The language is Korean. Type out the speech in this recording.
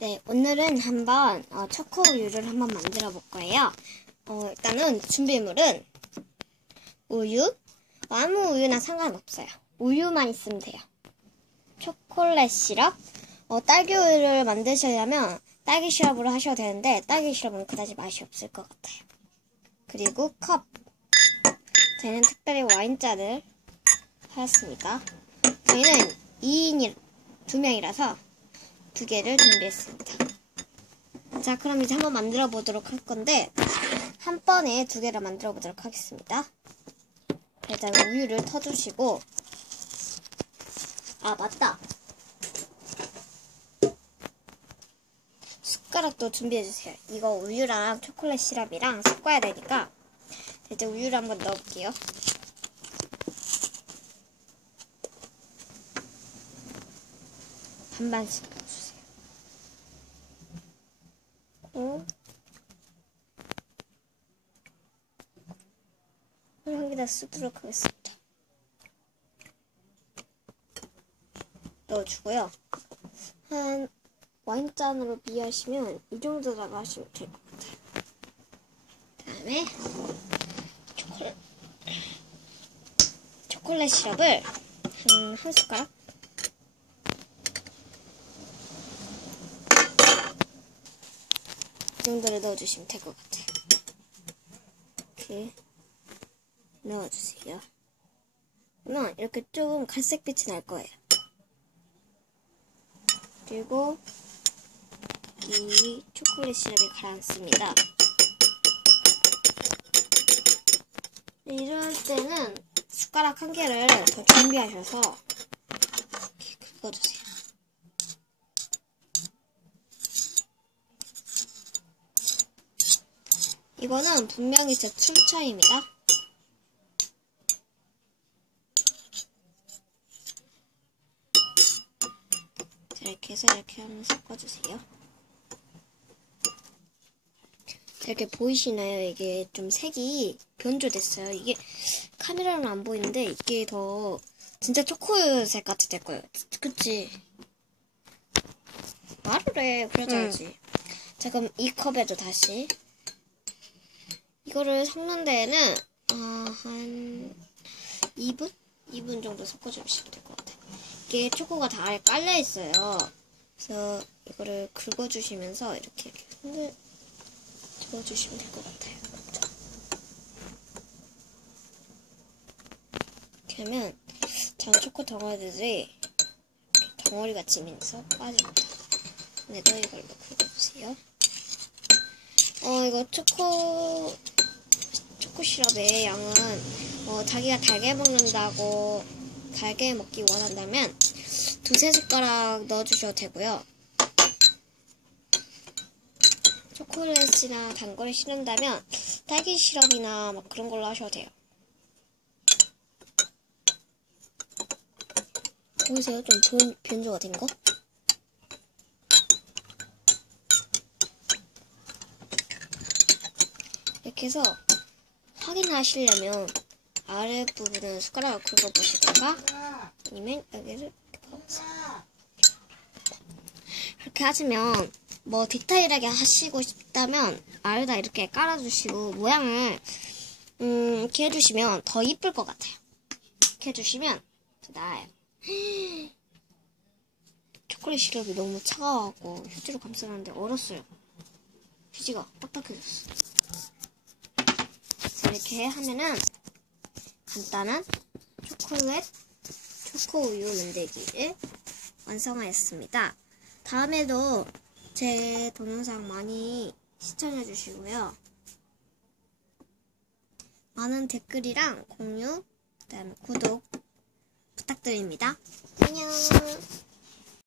네, 오늘은 한번 어, 초코 우유를 한번 만들어 볼 거예요. 어, 일단은 준비물은 우유, 아무 우유나 상관없어요. 우유만 있으면 돼요. 초콜릿 시럽, 어, 딸기 우유를 만드시려면 딸기 시럽으로 하셔도 되는데 딸기 시럽은 그다지 맛이 없을 것 같아요. 그리고 컵, 저희는 특별히 와인잔을 하였습니다. 저희는 2인이 2명이라서 두 개를 준비했습니다. 자, 그럼 이제 한번 만들어 보도록 할 건데, 한 번에 두 개를 만들어 보도록 하겠습니다. 일단 우유를 터주시고, 아, 맞다. 숟가락도 준비해주세요. 이거 우유랑 초콜릿 시럽이랑 섞어야 되니까, 이제 우유를 한번 넣어볼게요. 반반씩 넣어주세요. 어? 한개다 쓰도록 하겠습니다. 넣어주고요. 한 와인잔으로 비하시면 이 정도라고 하시면 될 것 같아요. 다음에 초콜릿, 초콜릿 시럽을 한, 한 숟가락 이 정도를 넣어주시면 될 것 같아요. 이렇게 넣어주세요. 그러면 이렇게 조금 갈색빛이 날 거예요. 그리고 이 초콜릿 시럽을 가라앉습니다. 이럴 때는 숟가락 한 개를 더 준비하셔서 이렇게 긁어주세요. 이거는 분명히 제 출처입니다. 자, 이렇게 해서 이렇게 한번 섞어주세요. 이렇게 보이시나요? 이게 좀 색이 변조됐어요. 이게 카메라로는 안 보이는데 이게 더 진짜 초코색 같이 될 거예요. 그치? 말을 해. 그러자야지. 자, 그럼 이 컵에도 다시 이거를 섞는 데에는 아, 한 2분? 2분 정도 섞어주시면 될 것 같아요. 이게 초코가 다 아래 깔려 있어요. 그래서 이거를 긁어주시면서 이렇게 흔들 집어주시면 될 것 같아요. 이렇게 하면 전 초코 덩어리들이 덩어리 같이 면서 빠집니다. 근데도 이걸로 긁어주세요. 어, 이거 초코, 초코 시럽의 양은, 어, 자기가 달게 먹는다고, 달게 먹기 원한다면, 두세 숟가락 넣어주셔도 되고요. 초콜릿이나 단 거를 싫은다면, 딸기 시럽이나 막 그런 걸로 하셔도 돼요. 보이세요? 좀 변, 변조가 된 거? 이렇게 해서 확인하시려면 아랫부분은 숟가락을 긁어보시던가 아니면 여기를 이렇게 봐보세요. 이렇게 하시면 뭐 디테일하게 하시고 싶다면 아래다 이렇게 깔아주시고 모양을 음, 이렇게 해주시면 더 이쁠 것 같아요. 이렇게 해주시면 더 나아요. 초콜릿 시럽이 너무 차가워갖고 휴지로 감싸놨는데 얼었어요. 휴지가 딱딱해졌어. 이렇게 하면은 간단한 초콜릿 초코 우유 만들기를 완성하였습니다. 다음에도 제 동영상 많이 시청해 주시고요. 많은 댓글이랑 공유, 그다음에 구독 부탁드립니다. 안녕.